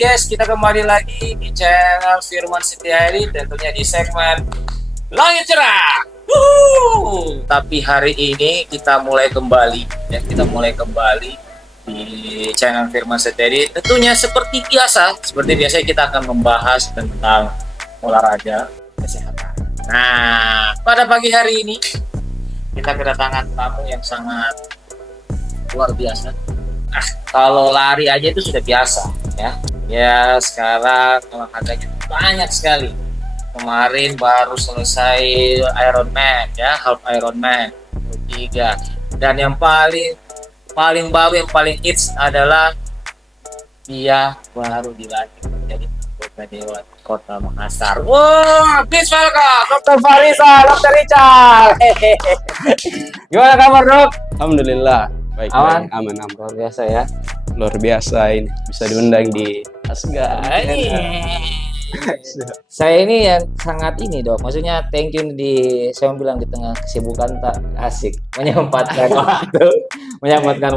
Yes, kita kembali lagi di channel Firman Setiadi, tentunya di segmen Langit Cerah. Tapi hari ini kita mulai kembali di channel Firman Setiadi. Tentunya seperti biasa kita akan membahas tentang olahraga kesehatan. Nah, pada pagi hari ini kita kedatangan tamu yang sangat luar biasa. Kalau lari aja itu sudah biasa ya. Ya sekarang olahraganya banyak sekali. Kemarin baru selesai Ironman ya, half Ironman 3. Dan yang paling baru, yang paling hits adalah dia baru dilantik menjadi anggota Dewan Kota Makassar. Wah, please welcome Dr. Farisa, Dr. Richard. Gimana kabar, Dok? Alhamdulillah. Baik, aman? Aman. Luar biasa ya. Luar biasa ini bisa diundang di Asgar. Saya ini yang sangat ini, Dok. Maksudnya thank you saya bilang di tengah kesibukan tak asik menyempatkan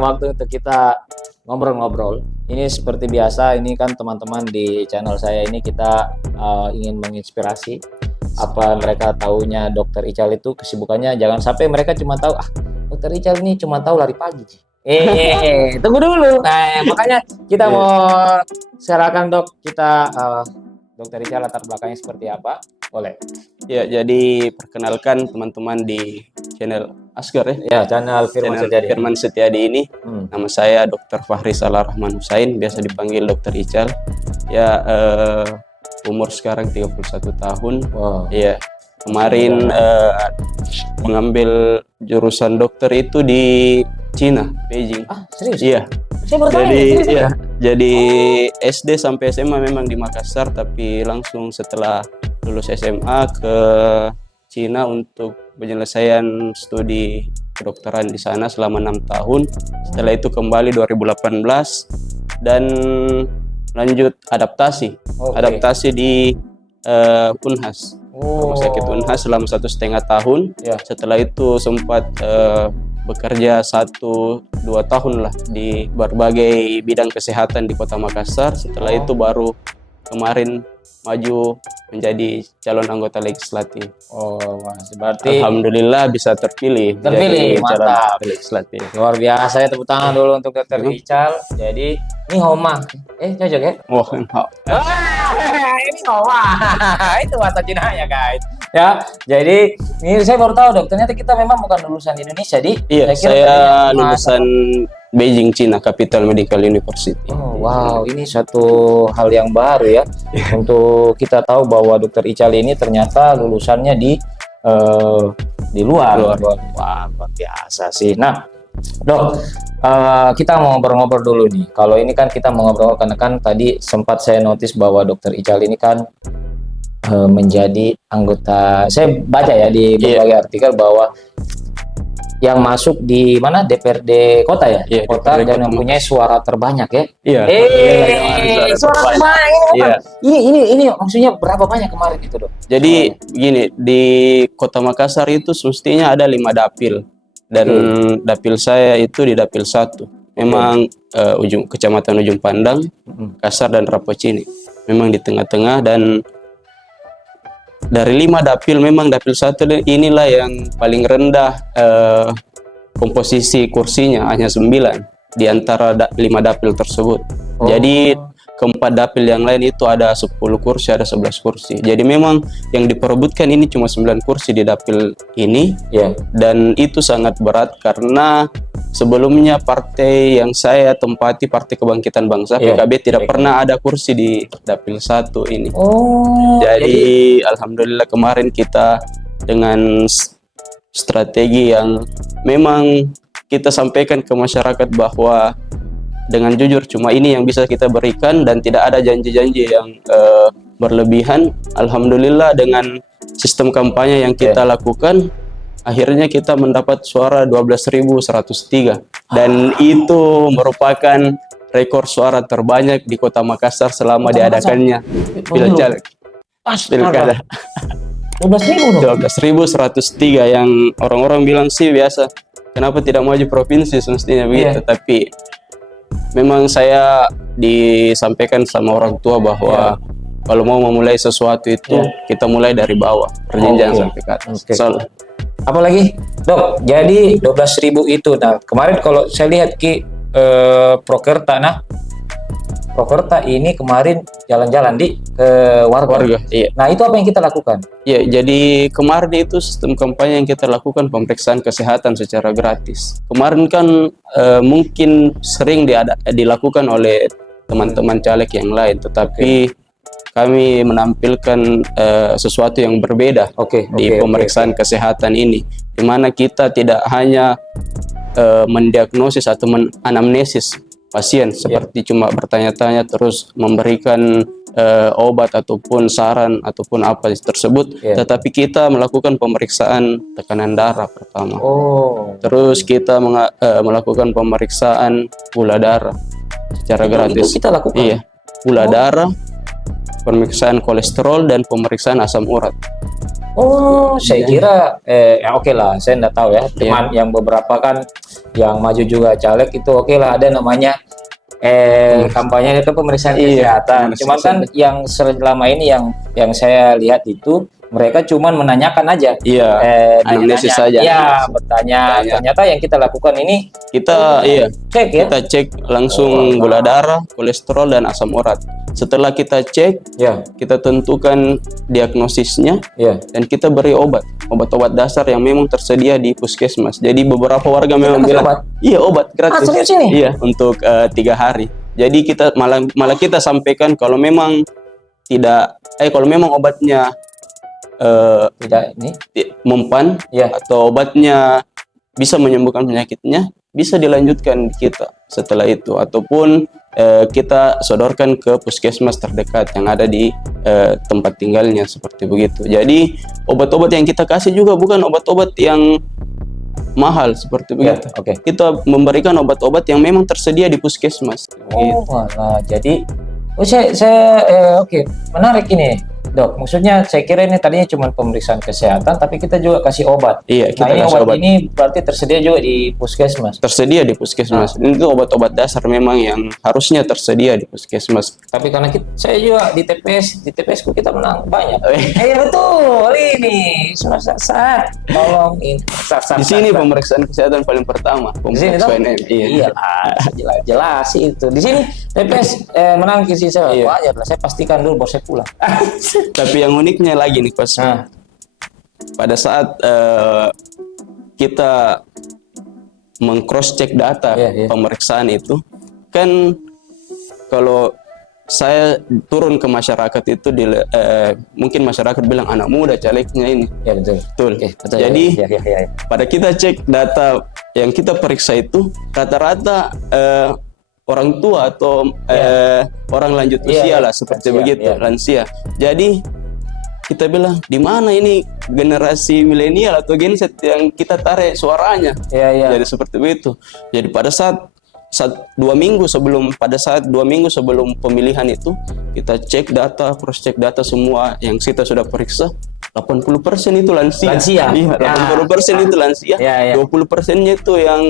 waktu untuk kita ngobrol-ngobrol. Ini seperti biasa, ini kan teman-teman di channel saya ini kita ingin menginspirasi. Apa mereka taunya Dr. Ical itu kesibukannya, jangan sampai mereka cuma tahu Dr. Ical ini cuma tahu lari pagi. Tunggu dulu. Nah, makanya kita mau serahkan, Dok, kita Dr. Ical latar belakangnya seperti apa? Boleh. Ya, jadi perkenalkan teman-teman di channel Asgar ya. Ya, channel Firman Setiadi ini. Nama saya Dr. Fahri Salah Rahman Husain, biasa dipanggil Dr. Ical. Ya, umur sekarang 31 tahun. Wow. Ya, kemarin mengambil jurusan dokter itu di Cina, Beijing. Serius? Iya. Saya baru tahu. Jadi SD sampai SMA memang di Makassar, tapi langsung setelah lulus SMA ke Cina untuk penyelesaian studi kedokteran di sana selama 6 tahun. Setelah itu kembali 2018 dan lanjut adaptasi. Adaptasi di Unhas. Rumah sakit Unhas selama 1,5 tahun. Ya. Setelah itu sempat bekerja 1-2 tahun lah di berbagai bidang kesehatan di Kota Makassar. Setelah itu baru kemarin maju menjadi calon anggota legislatif. Berarti alhamdulillah bisa terpilih jadi calon mantap. anggota legislatif. Luar biasa ya, tepuk tangan dulu untuk Dr. Ical. Jadi ini Homa. Cocok ya? Ini Homa. Itu bahasa Cina ya, guys. Ya, jadi ini saya baru tahu, Dok, ternyata kita memang bukan lulusan Indonesia, Iya, saya lulusan Beijing, Cina, Capital Medical University. Wow, ini satu hal yang baru ya. Untuk kita tahu bahwa Dr. Ical ini ternyata lulusannya di luar. Wah, luar biasa sih. Nah, Dok, kita mau ngobrol-ngobrol dulu nih. Kalau ini kan kita mau ngobrol karena kan tadi sempat saya notice bahwa Dr. Ical ini kan menjadi anggota, saya baca ya di berbagai artikel bahwa yang masuk di mana DPRD kota ya, kota DPRD dan mempunyai suara terbanyak ya. Suara terbanyak. Ini maksudnya berapa banyak kemarin itu, Dok? Jadi gini, di Kota Makassar itu semestinya ada 5 dapil dan dapil saya itu di dapil 1. Memang kecamatan Ujung Pandang, Makassar dan Rapocini. Memang di tengah-tengah, dan dari 5 dapil memang dapil 1 inilah yang paling rendah komposisi kursinya, hanya 9 di antara 5 dapil tersebut. Jadi keempat dapil yang lain itu ada 10 kursi, ada 11 kursi. Jadi memang yang diperebutkan ini cuma 9 kursi di dapil ini. Dan itu sangat berat karena sebelumnya partai yang saya tempati, Partai Kebangkitan Bangsa, PKB, tidak pernah ada kursi di dapil 1 ini. Jadi alhamdulillah kemarin kita dengan strategi yang memang kita sampaikan ke masyarakat bahwa dengan jujur cuma ini yang bisa kita berikan dan tidak ada janji-janji yang berlebihan. Alhamdulillah dengan sistem kampanye yang kita lakukan, akhirnya kita mendapat suara 12.103 dan itu merupakan rekor suara terbanyak di Kota Makassar selama diadakannya pilkada. 12.103 yang orang-orang bilang sih biasa, kenapa tidak maju provinsi semestinya begitu, tapi memang saya disampaikan sama orang tua bahwa kalau mau memulai sesuatu itu kita mulai dari bawah, berjenjang sampai ke atas. Apalagi Dok, jadi 12.000 itu. Nah kemarin kalau saya lihat Prokerta, Prokerta ini kemarin jalan-jalan ke warga. Iya. Nah itu apa yang kita lakukan? Ya, jadi kemarin itu sistem kampanye yang kita lakukan pemeriksaan kesehatan secara gratis. Kemarin kan mungkin sering dilakukan oleh teman-teman caleg yang lain, tetapi kami menampilkan sesuatu yang berbeda di pemeriksaan kesehatan ini, di mana kita tidak hanya mendiagnosis atau menanamnesis pasien seperti cuma bertanya-tanya terus memberikan obat ataupun saran ataupun apa tersebut, tetapi kita melakukan pemeriksaan tekanan darah pertama. Terus kita melakukan pemeriksaan gula darah secara gratis. Itu kita lakukan. Iya, gula darah, pemeriksaan kolesterol dan pemeriksaan asam urat. Saya kira oke lah, saya enggak tahu ya. Cuman yang beberapa kan yang maju juga caleg itu oke lah, ada namanya kampanye itu pemeriksaan kesehatan. Cuman kan yang selama ini yang saya lihat itu mereka cuman menanyakan aja. Anamnesis saja. Bertanya. Ternyata yang kita lakukan ini kita cek ya. Kita cek langsung gula darah, kolesterol dan asam urat. Setelah kita cek, kita tentukan diagnosisnya, dan kita beri obat-obat dasar yang memang tersedia di puskesmas. Jadi beberapa warga memang bilang, obat gratis. Iya, untuk 3 hari. Jadi kita malah kita sampaikan kalau memang kalau memang obatnya tidak ini mempan atau obatnya bisa menyembuhkan penyakitnya, bisa dilanjutkan di kita setelah itu, ataupun kita sodorkan ke puskesmas terdekat yang ada di tempat tinggalnya, seperti begitu. Jadi obat-obat yang kita kasih juga bukan obat-obat yang mahal seperti begitu. Kita memberikan obat-obat yang memang tersedia di puskesmas. Jadi menarik ini Dok. Maksudnya saya kira ini tadinya cuma pemeriksaan kesehatan, tapi kita juga kasih obat. Kita ini kasih obat ini berarti tersedia juga di puskesmas. Tersedia di puskesmas. Itu obat-obat dasar memang yang harusnya tersedia di puskesmas. Tapi karena saya juga di TPS ku kita menang banyak. Betul ini saat tolong ini. Di sini pemeriksaan kesehatan paling pertama. Pemeriksaan jelas itu. Di sini TPS menang kisi saya. Wajar lah, saya pastikan dulu baru saya pulang. Tapi yang uniknya lagi nih Pas, pada saat kita meng-cross check data pemeriksaan itu, kan kalau saya turun ke masyarakat itu mungkin masyarakat bilang anak muda calegnya ini. Betul. Jadi pada kita cek data yang kita periksa itu rata-rata orang tua atau orang lanjut usia lah, seperti begitu, lansia. Jadi kita bilang di mana ini generasi milenial atau Gen Z yang kita tarik suaranya. Jadi seperti itu. Jadi pada saat 2 minggu sebelum pemilihan itu kita cek data, cross check data semua yang kita sudah periksa, 80% itu lansia. 80% itu lansia. 20%-nya itu yang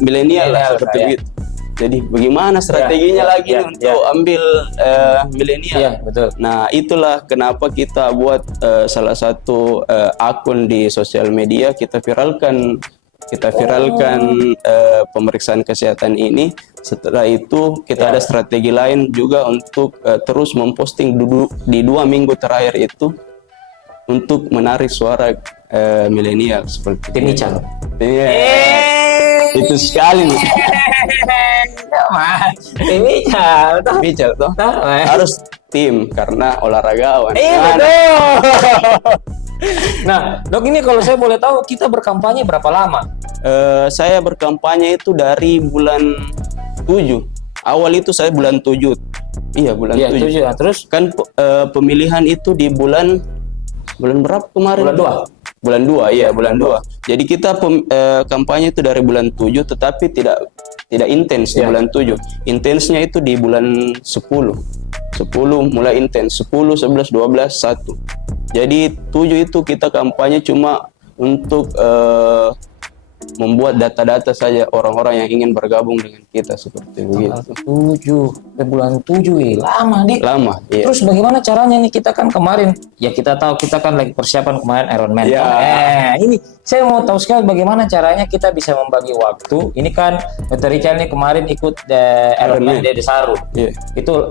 milenial lah, seperti begitu. Jadi bagaimana strateginya lagi untuk ambil milenial? Nah, itulah kenapa kita buat salah satu akun di sosial media, kita viralkan pemeriksaan kesehatan ini. Setelah itu kita ada strategi lain juga untuk terus memposting di 2 minggu terakhir itu untuk menarik suara milenial seperti Timical. Itu sekali nih. Timical toh. Harus tim karena olahragawan. Nah, Dok, ini kalau saya boleh tahu kita berkampanye berapa lama? Saya berkampanye itu dari bulan 7. Awal itu saya bulan 7. Bulan 7. Terus kan pemilihan itu di bulan berapa kemarin? Bulan 2, bulan 2. Jadi kita kampanye itu dari bulan 7, tetapi tidak intens di bulan 7. Intensnya itu di bulan 10 mulai intens, 10, 11, 12, 1. Jadi 7 itu kita kampanye cuma untuk membuat data-data saja orang-orang yang ingin bergabung dengan kita seperti begitu. 7 bulan 7 lama nih. Lama, iya. Terus bagaimana caranya nih, kita kan kemarin ya kita tahu kita kan lagi persiapan kemarin Ironman. Ya. Ini saya mau tahu sekali bagaimana caranya kita bisa membagi waktu. Ini kan Dr. Richard nih kemarin ikut Ironman di Desaru. Iya.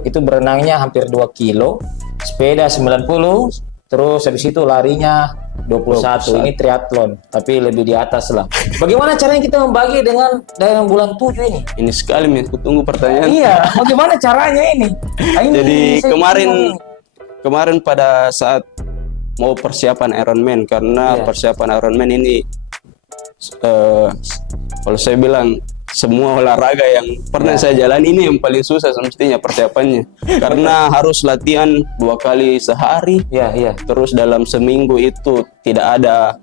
Itu berenangnya hampir 2 kilo, sepeda 90, terus habis itu larinya 21. Ini triathlon, tapi lebih di atas lah. Bagaimana caranya kita membagi dengan bulan 7 ini? Ini sekali nih, aku tunggu pertanyaan. Iya, bagaimana caranya ini? Jadi kemarin pada saat mau persiapan Ironman, karena persiapan Ironman ini kalau saya bilang semua olahraga yang pernah saya jalani ini yang paling susah semestinya persiapannya, karena harus latihan 2 kali sehari. Iya. Terus dalam seminggu itu tidak ada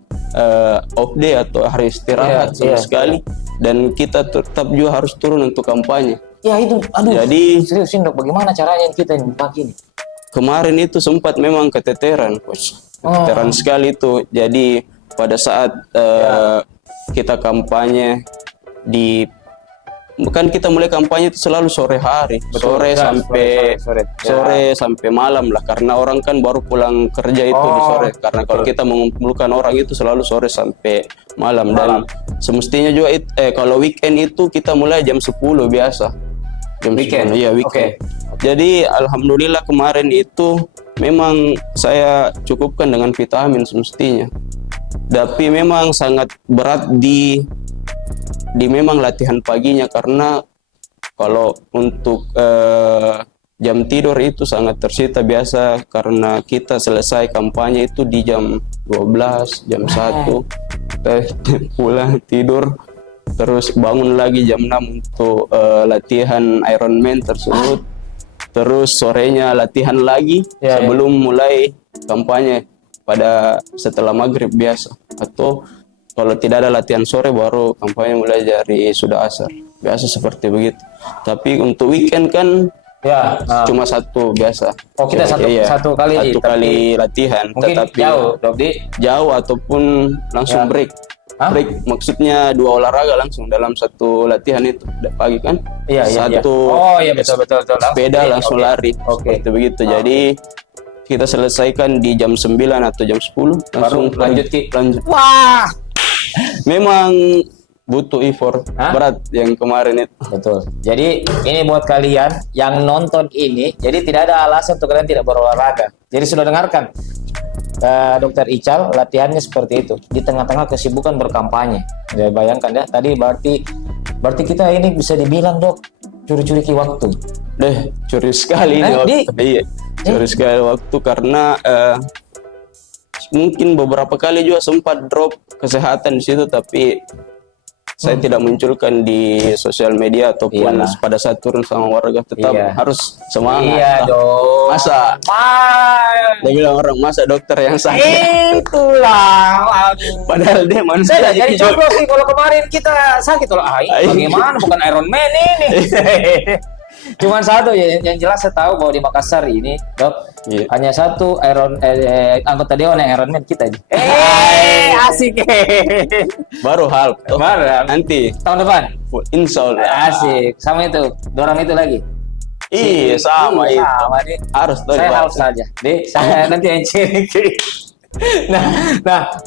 off day atau hari istirahat sama sekali, dan kita tetap juga harus turun untuk kampanye. Ya itu, aduh. Jadi seriusin dok, bagaimana caranya kita ini pagi ini? kemarin itu sempat memang keteteran, coach. Keteteran sekali itu. Jadi pada saat kita kampanye kan kita mulai kampanye itu selalu sore hari. Sore sampai malam lah, karena orang kan baru pulang kerja itu di sore. Karena kalau kita mengumpulkan orang itu selalu sore sampai malam. Dan semestinya juga kalau weekend itu kita mulai jam 10 biasa. Jam Weekend? 10, iya weekend. Jadi alhamdulillah kemarin itu memang saya cukupkan dengan vitamin semestinya. Tapi memang sangat berat di memang latihan paginya, karena kalau untuk jam tidur itu sangat tersita biasa, karena kita selesai kampanye itu di jam 12, jam 1 pulang tidur, terus bangun lagi jam 6 untuk latihan Ironman tersebut. Terus sorenya latihan lagi sebelum mulai kampanye pada setelah maghrib biasa, atau kalau tidak ada latihan sore baru kampanye mulai dari sudah asar, biasa seperti begitu. Tapi untuk weekend kan cuma satu biasa. Oh, kita satu kali latihan. Mungkin tetapi jauh dok di jauh ataupun langsung break. Break maksudnya 2 olahraga langsung dalam satu latihan itu pagi kan? Satu betul. sepeda langsung lari. Seperti begitu. Jadi kita selesaikan di jam 9 atau jam 10 langsung lanjut. Wah, memang butuh effort berat yang kemarin itu. betul. Jadi ini buat kalian yang nonton ini, jadi tidak ada alasan untuk kalian tidak berolahraga. Jadi sudah dengarkan Dokter Ical latihannya seperti itu di tengah-tengah kesibukan berkampanye. Ya, bayangkan ya, tadi berarti kita ini bisa dibilang dok curi-curi waktu. Curi sekali ini waktu. Iya, curi sekali waktu, karena mungkin beberapa kali juga sempat drop kesehatan di situ, tapi saya tidak munculkan di sosial media ataupun pada saat turun sama warga. Tetap harus semangat. Iya dong. Masa dia bilang orang, masa dokter yang sakit? Itulah. Padahal dia manusia. Saya jadi contoh sih, kalau kemarin kita sakit loh. Bagaimana, bukan Ironman ini. Cuman satu yang jelas saya tahu bahwa di Makassar ini dok hanya satu anggota dewan yang Ironman kita ini. Asik. Baru Hulk. Nanti tahun depan. Insya Allah. Asik. Sama itu, dorang itu lagi. Iya sama itu. Nih. Harus tuh. Saya harus saja. Saya nanti yang ciri. Nah,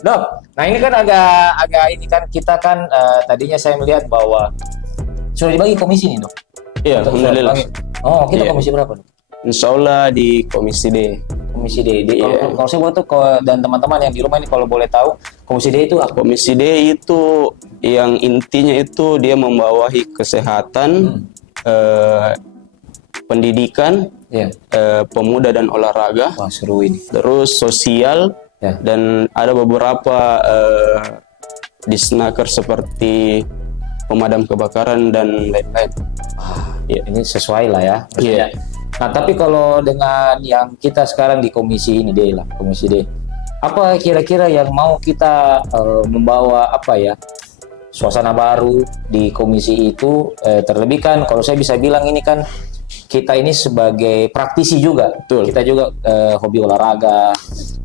dok. Nah ini kan agak ini kan kita kan tadinya saya melihat bahwa sudah dibagi komisi nih dok. Iya, alhamdulillah. Kita komisi berapa dok? Insya Allah di komisi D. Komisi D. Kalau saya buat tuh dan teman-teman yang di rumah ini kalau boleh tahu, komisi D itu apa? Komisi D itu yang intinya itu dia membawahi kesehatan, pendidikan, pemuda dan olahraga. Wah, seru ini. Terus sosial, dan ada beberapa disnaker seperti pemadam kebakaran dan lain-lain. Ini sesuai lah ya. Nah, tapi kalau dengan yang kita sekarang di komisi ini D lah, komisi D. Apa kira-kira yang mau kita membawa suasana baru di komisi itu, terlebih kan kalau saya bisa bilang ini kan kita ini sebagai praktisi juga. Betul. Kita juga hobi olahraga,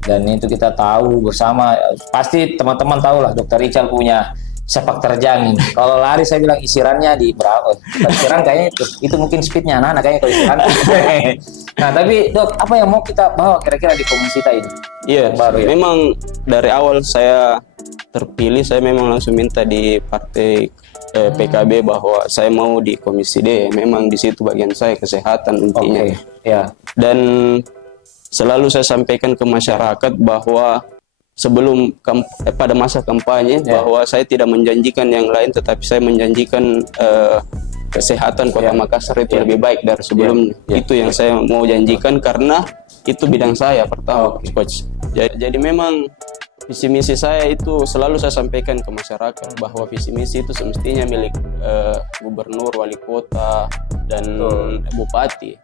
dan itu kita tahu bersama, pasti teman-teman tahu lah Dokter Ical punya sepak terjang. Kalau lari saya bilang isirannya di berapa? Isiran kayaknya itu mungkin speednya anak-anak kayaknya kalau isiran. Nah tapi Dok, apa yang mau kita bawa kira-kira di komisi kita ini? Iya, Baru ya? memang dari awal saya terpilih, saya memang langsung minta di partai PKB bahwa saya mau di Komisi D. Memang di situ bagian saya kesehatan intinya. Oke, ya. Dan selalu saya sampaikan ke masyarakat bahwa sebelum pada masa kampanye bahwa saya tidak menjanjikan yang lain, tetapi saya menjanjikan kesehatan Kota Makassar itu lebih baik dari sebelumnya. Itu yang saya mau janjikan karena itu bidang saya pertama, Coach. Jadi memang visi misi saya itu selalu saya sampaikan ke masyarakat bahwa visi misi itu semestinya milik gubernur, wali kota, dan bupati.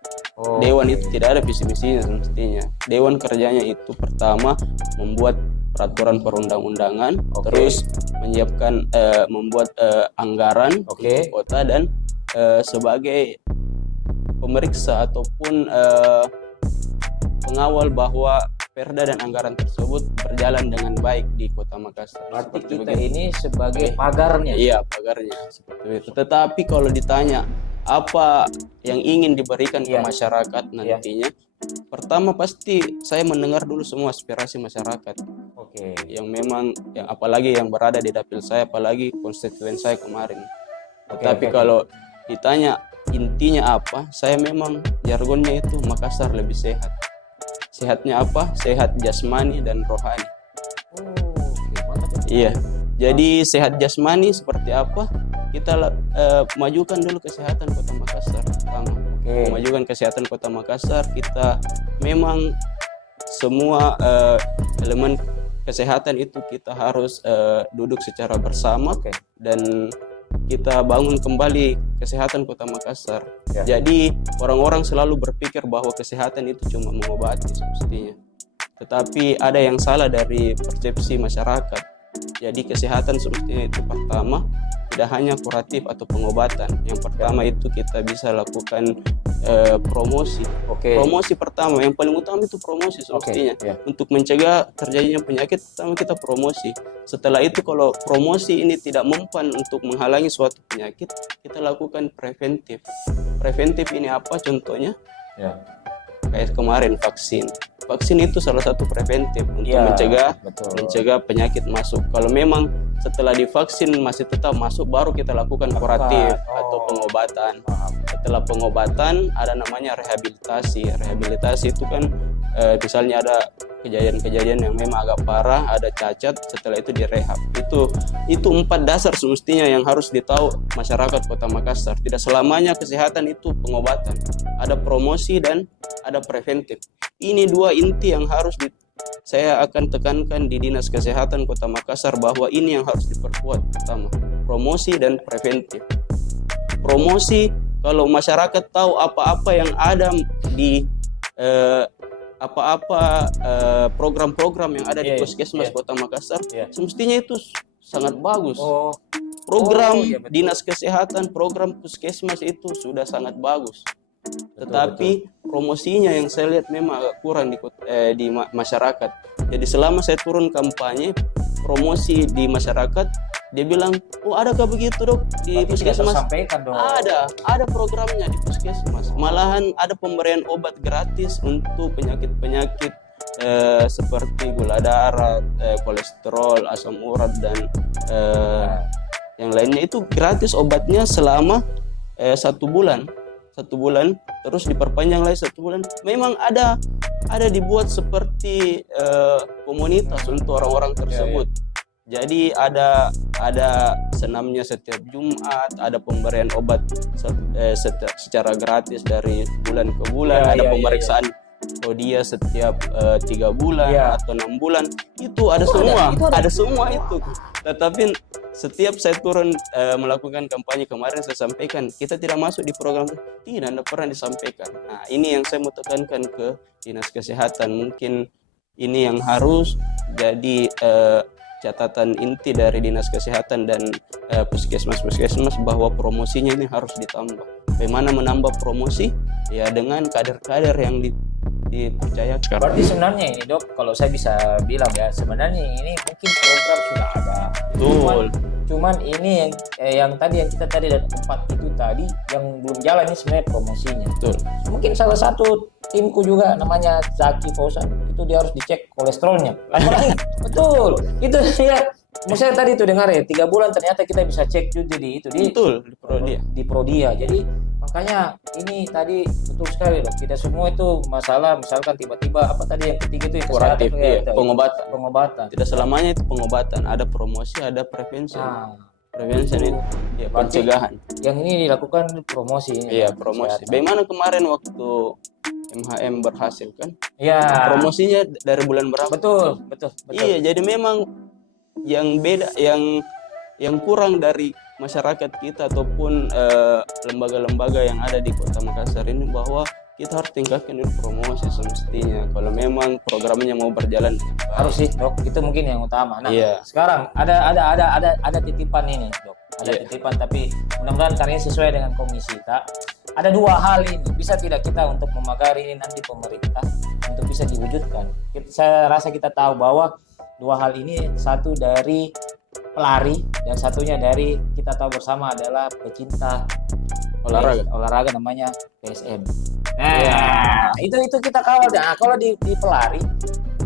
Dewan itu tidak ada visi misinya semestinya. Dewan kerjanya itu pertama membuat peraturan perundang-undangan, terus menyiapkan membuat anggaran kota dan sebagai pemeriksa ataupun pengawal bahwa perda dan anggaran tersebut berjalan dengan baik di Kota Makassar. Berarti kita ini sebagai pagarnya. Iya, pagarnya seperti itu. Tetapi kalau ditanya apa yang ingin diberikan ke masyarakat nantinya, pertama pasti saya mendengar dulu semua aspirasi masyarakat. Yang memang, yang apalagi yang berada di dapil saya, apalagi konstituen saya kemarin. Tetapi kalau ditanya intinya apa, saya memang jargonnya itu Makassar lebih sehat. Sehatnya apa? Sehat jasmani dan rohani. Iya. Jadi sehat jasmani seperti apa? Kita majukan dulu kesehatan Kota Makassar pertama. Memajukan kesehatan Kota Makassar, kita memang semua elemen kesehatan itu kita harus duduk secara bersama dan kita bangun kembali kesehatan Kota Makassar. Jadi orang-orang selalu berpikir bahwa kesehatan itu cuma mengobati semestinya. Tetapi ada yang salah dari persepsi masyarakat. Jadi kesehatan semestinya itu pertama tidak hanya kuratif atau pengobatan. Yang pertama itu kita bisa lakukan promosi. Promosi pertama, yang paling utama itu promosi semestinya. Untuk mencegah terjadinya penyakit, pertama kita promosi. Setelah itu kalau promosi ini tidak mempan untuk menghalangi suatu penyakit, kita lakukan preventif. Preventif ini apa contohnya? Kayak kemarin vaksin. Vaksin itu salah satu preventif untuk mencegah penyakit masuk. Kalau memang setelah divaksin masih tetap masuk, baru kita lakukan kuratif atau pengobatan. Setelah pengobatan ada namanya rehabilitasi. Rehabilitasi itu kan misalnya ada kejadian-kejadian yang memang agak parah, ada cacat, setelah itu direhab. Itu 4 dasar semestinya yang harus ditahu masyarakat Kota Makassar. Tidak selamanya kesehatan itu pengobatan. Ada promosi dan ada preventif. Ini 2 inti yang harus saya akan tekankan di Dinas Kesehatan Kota Makassar bahwa ini yang harus diperkuat pertama, promosi dan preventif. Promosi, kalau masyarakat tahu apa-apa yang ada di program-program yang ada di Puskesmas Kota Makassar, semestinya itu sangat bagus. Program Dinas Kesehatan, program Puskesmas itu sudah sangat bagus. Tetapi promosinya yang saya lihat memang agak kurang di masyarakat. Jadi selama saya turun kampanye promosi di masyarakat, dia bilang, oh adakah begitu Dok di Puskesmas? Ada programnya di Puskesmas. Malahan ada pemberian obat gratis untuk penyakit-penyakit seperti gula darah, kolesterol, asam urat dan yang lainnya, itu gratis obatnya selama 1 bulan. 1 bulan, terus diperpanjang lagi 1 bulan. Memang ada dibuat seperti komunitas untuk orang-orang tersebut. Jadi ada senamnya setiap Jumat, ada pemberian obat secara gratis dari bulan ke bulan, ada pemeriksaan dia setiap 3 bulan atau 6 bulan. Itu ada semua, ada semua itu. Tetapi setiap saya turun melakukan kampanye kemarin, saya sampaikan kita tidak masuk di program, tidak pernah disampaikan. Nah ini yang saya mau tekankan ke Dinas Kesehatan. Mungkin ini yang harus jadi catatan inti dari Dinas Kesehatan dan puskesmas bahwa promosinya ini harus ditambah. Bagaimana menambah promosi? Ya dengan kader-kader yang dipercaya. Berarti sebenarnya ini Dok, kalau saya bisa bilang ya, sebenarnya ini mungkin program sudah ada. Betul. Cuman ini yang tadi yang kita tadi dan 4 itu tadi yang belum jalan ini sebenarnya promosinya. Betul. Mungkin salah satu timku juga namanya Zaki Fauzan, itu dia harus dicek kolesterolnya. Apalagi, betul. Itu ya. Misalnya tadi itu dengar ya 3 bulan ternyata kita bisa cek juga di itu Betul, di Prodia. di Prodia. Jadi makanya ini tadi betul sekali loh. Tidak semua itu masalah misalkan tiba-tiba apa tadi yang ketiga itu yang Kuratif, kesehatan, iya, itu, pengobatan. pengobatan. Tidak selamanya itu pengobatan, ada promosi, ada prevention. Nah, Prevention itu ya, berarti pencegahan. yang ini dilakukan promosi ini. Iya, promosi. Kesehatan. Bagaimana kemarin waktu MHM berhasil kan? Iya. Promosinya dari bulan berapa? Betul, betul, betul. Iya, jadi memang yang beda, yang kurang dari masyarakat kita ataupun lembaga-lembaga yang ada di Kota Makassar ini, bahwa kita harus tingkatkan dulu promosi semestinya. Kalau memang programnya mau berjalan dengan baik. Harus sih, Dok. Itu mungkin yang utama. Nah, Iya. sekarang ada titipan ini, Dok. Ada Iya. titipan, tapi mudah-mudahan karyanya sesuai dengan komisi kita. Ada 2 hal ini, bisa tidak kita untuk memagari ini nanti pemerintah untuk bisa diwujudkan. Saya rasa kita tahu bahwa 2 hal ini, satu dari pelari dan satunya dari kita tahu bersama adalah pecinta olahraga namanya PSM. Nah, itu kita kawal. Nah, kalau di pelari,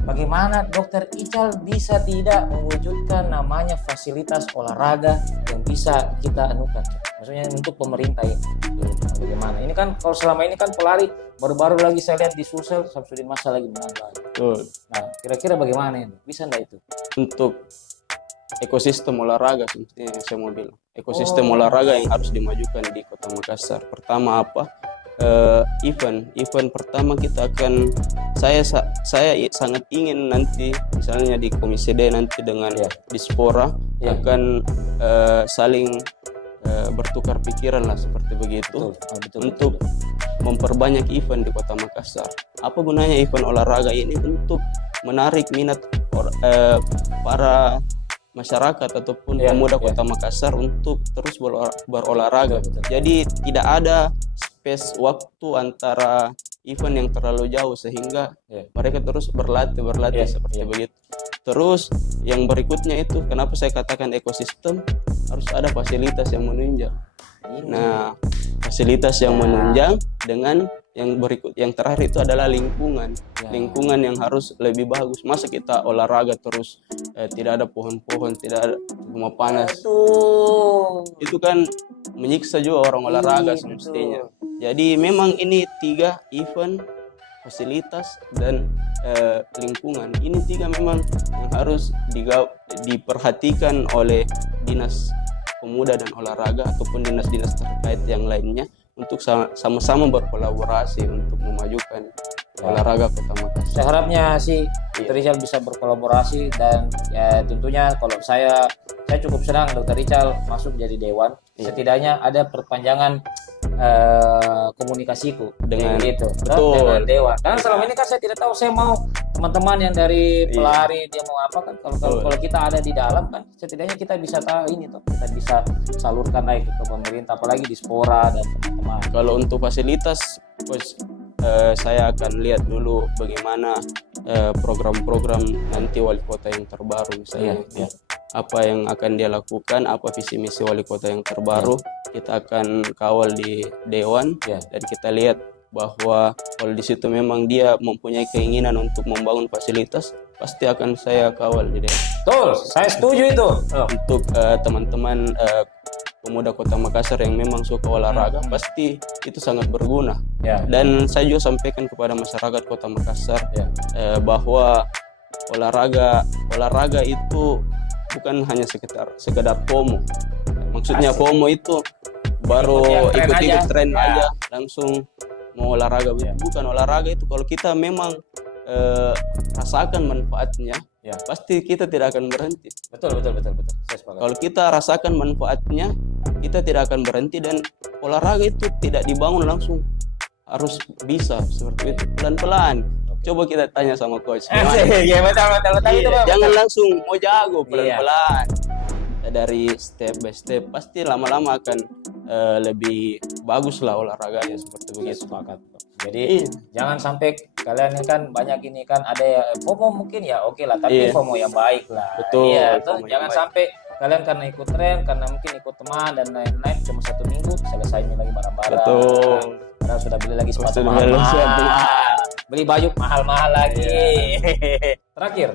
bagaimana Dokter Ical bisa tidak mewujudkan namanya fasilitas olahraga yang bisa kita anukan? Maksudnya untuk pemerintah ini, bagaimana? Ini kan kalau selama ini kan pelari baru-baru lagi saya lihat di Sulsel Samsudin Masa lagi menang lagi. Betul. Nah, kira-kira bagaimana ini? Bisa enggak itu? Untuk ekosistem olahraga seperti yang saya mau bilang, ekosistem olahraga yang harus dimajukan di Kota Makassar. Pertama apa? Event pertama kita akan, saya sangat ingin nanti misalnya di Komisi D nanti dengan Dispora akan saling bertukar pikiran lah seperti begitu. Betul. Untuk memperbanyak event di Kota Makassar. Apa gunanya event olahraga ini? Untuk menarik minat para masyarakat ataupun pemuda Kota Makassar untuk terus berolahraga. Betul. Jadi tidak ada space waktu antara event yang terlalu jauh sehingga mereka terus berlatih seperti begitu. Terus yang berikutnya itu kenapa saya katakan ekosistem, harus ada fasilitas yang menunjang. Nah, fasilitas yang menunjang dengan yang terakhir itu adalah lingkungan. Lingkungan yang harus lebih bagus. Masa kita olahraga terus tidak ada pohon-pohon, tidak ada rumah panas. Itu kan menyiksa juga orang olahraga semestinya. Jadi memang ini 3 event, fasilitas dan lingkungan. Ini 3 memang yang harus diperhatikan oleh Dinas Pemuda dan Olahraga ataupun dinas-dinas terkait yang lainnya untuk sama-sama berkolaborasi untuk memajukan olahraga Kota Makassar. Saya harapnya sih Dr. Ical bisa berkolaborasi dan ya tentunya kalau saya cukup senang Dr. Ical masuk jadi dewan. Setidaknya ada perpanjangan komunikasiku dengan itu, dengan dewan. Karena selama ini kan saya tidak tahu, saya mau teman-teman yang dari pelari dia mau apa kan, kalau kita ada di dalam kan setidaknya kita bisa tahu ini tuh, kita bisa salurkan naik ke pemerintah, apalagi di Spora dan teman-teman. Kalau untuk fasilitas, Coach, saya akan lihat dulu bagaimana program-program nanti wali kota yang terbaru misalnya. Apa yang akan dia lakukan, apa visi misi wali kota yang terbaru, kita akan kawal di dewan dan kita lihat bahwa kalau di situ memang dia mempunyai keinginan untuk membangun fasilitas, pasti akan saya kawal di dewan. Betul, saya setuju itu. Untuk teman-teman pemuda Kota Makassar yang memang suka olahraga, pasti itu sangat berguna. Dan saya juga sampaikan kepada masyarakat Kota Makassar bahwa olahraga itu bukan hanya sekedar FOMO. Maksudnya FOMO itu baru ikut-ikut tren aja langsung mau olahraga. Bukan, olahraga itu kalau kita memang rasakan manfaatnya, pasti kita tidak akan berhenti. Betul. Saya sepakat. Kalau kita rasakan manfaatnya, kita tidak akan berhenti, dan olahraga itu tidak dibangun langsung, harus bisa seperti itu, pelan-pelan. Coba kita tanya sama coach. Jangan langsung mau jago, pelan-pelan. Dari step by step, pasti lama-lama akan lebih bagus lah olahraganya seperti begitu. Jadi jangan sampai kalian ini kan banyak ini kan ada ya FOMO mungkin ya oke lah, tapi FOMO yang baik lah. Betul. Jangan sampai kalian karena ikut tren, karena mungkin ikut teman dan lain-lain, cuma 1 minggu selesai ini lagi barang-barang. Betul. Padahal sudah beli lagi sepatu Sudah beli sepatu. mahal-mahal, beli baju mahal-mahal lagi. Terakhir,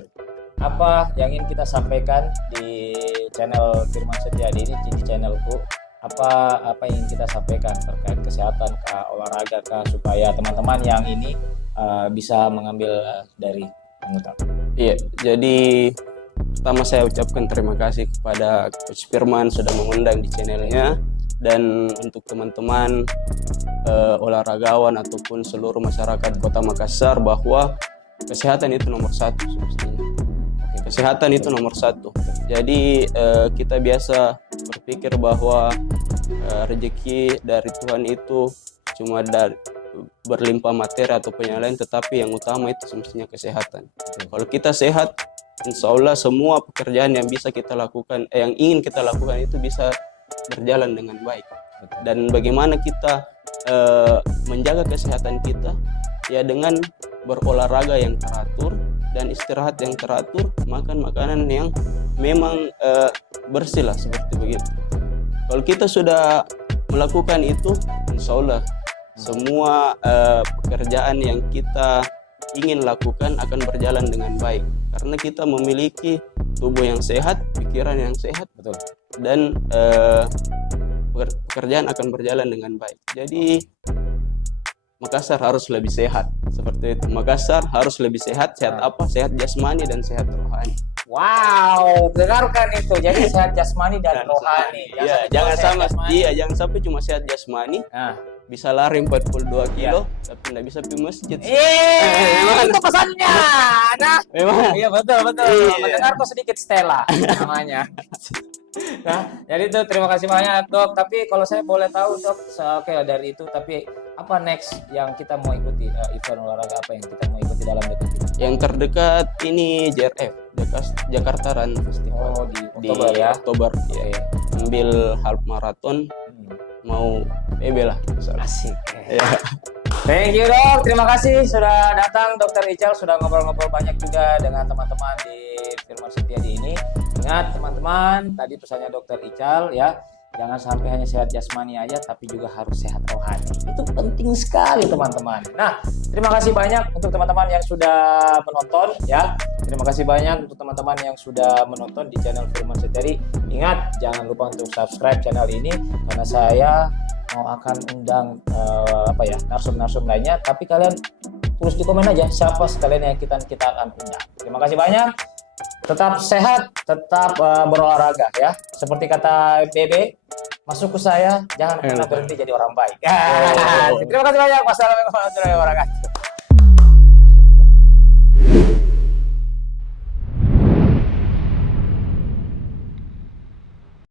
apa yang ingin kita sampaikan di channel Firman Setiadi ini, di channelku? Apa yang ingin kita sampaikan terkait kesehatan kah, olahraga kah, supaya teman-teman yang ini bisa mengambil dari anggota. Iya, jadi pertama saya ucapkan terima kasih kepada Coach Firman sudah mengundang di channelnya, dan untuk teman-teman olahragawan ataupun seluruh masyarakat Kota Makassar bahwa kesehatan itu nomor 1 semestinya. Kesehatan itu nomor 1. Jadi kita biasa berpikir bahwa rezeki dari Tuhan itu cuma berlimpah materi ataupun yang lain, tetapi yang utama itu semestinya kesehatan. Kalau kita sehat, insya Allah semua pekerjaan yang bisa kita lakukan, yang ingin kita lakukan itu bisa berjalan dengan baik. Dan bagaimana kita menjaga kesehatan kita, ya dengan berolahraga yang teratur dan istirahat yang teratur, makan makanan yang memang bersih lah, seperti begitu. Kalau kita sudah melakukan itu, insya Allah semua pekerjaan yang kita ingin lakukan akan berjalan dengan baik, karena kita memiliki tubuh yang sehat, pikiran yang sehat, Betul. dan pekerjaan akan berjalan dengan baik. Jadi Makassar harus lebih sehat, seperti itu. Makassar harus lebih sehat. Sehat apa? Sehat jasmani dan sehat rohani. Wow, dengarkan itu. Jadi sehat jasmani dan rohani. Iya, jangan sampai cuma sehat jasmani. Nah, Bisa lari 42 kilo, tapi nggak bisa pergi masjid. itu pesannya. Nah, Memang. iya betul. Iya. Mendengar kok sedikit Stella namanya. Nah, jadi itu terima kasih banyak Dok. Tapi kalau saya boleh tahu Dok, oke dari itu. Tapi apa next yang kita mau ikuti, event olahraga apa yang kita mau ikuti dalam dekat ini? Yang terdekat ini JRF, Jakarta Run Festival. Oh, di Oktober ya. Oktober, ya. Ambil half marathon, mau PB lah. Asik. Ya. Thank you Dok, terima kasih sudah datang Dokter Ical, sudah ngobrol-ngobrol banyak juga dengan teman-teman di Firman Setiadi ini. Ingat teman-teman, tadi pesannya Dokter Ical ya, jangan sampai hanya sehat jasmani aja, tapi juga harus sehat rohani. Itu penting sekali teman-teman. Nah, terima kasih banyak untuk teman-teman yang sudah menonton ya. Terima kasih banyak untuk teman-teman yang sudah menonton di channel Firman Setiadi. Ingat, jangan lupa untuk subscribe channel ini, karena saya mau akan undang narsum-narsum lainnya, tapi kalian tulis di komen aja siapa sekalian yang kita akan undang. Terima kasih banyak, tetap sehat, tetap berolahraga ya, seperti kata BB, masuk ke saya, jangan pernah berhenti jadi orang baik. Terima kasih banyak. Wassalamualaikum warahmatullahi wabarakatuh.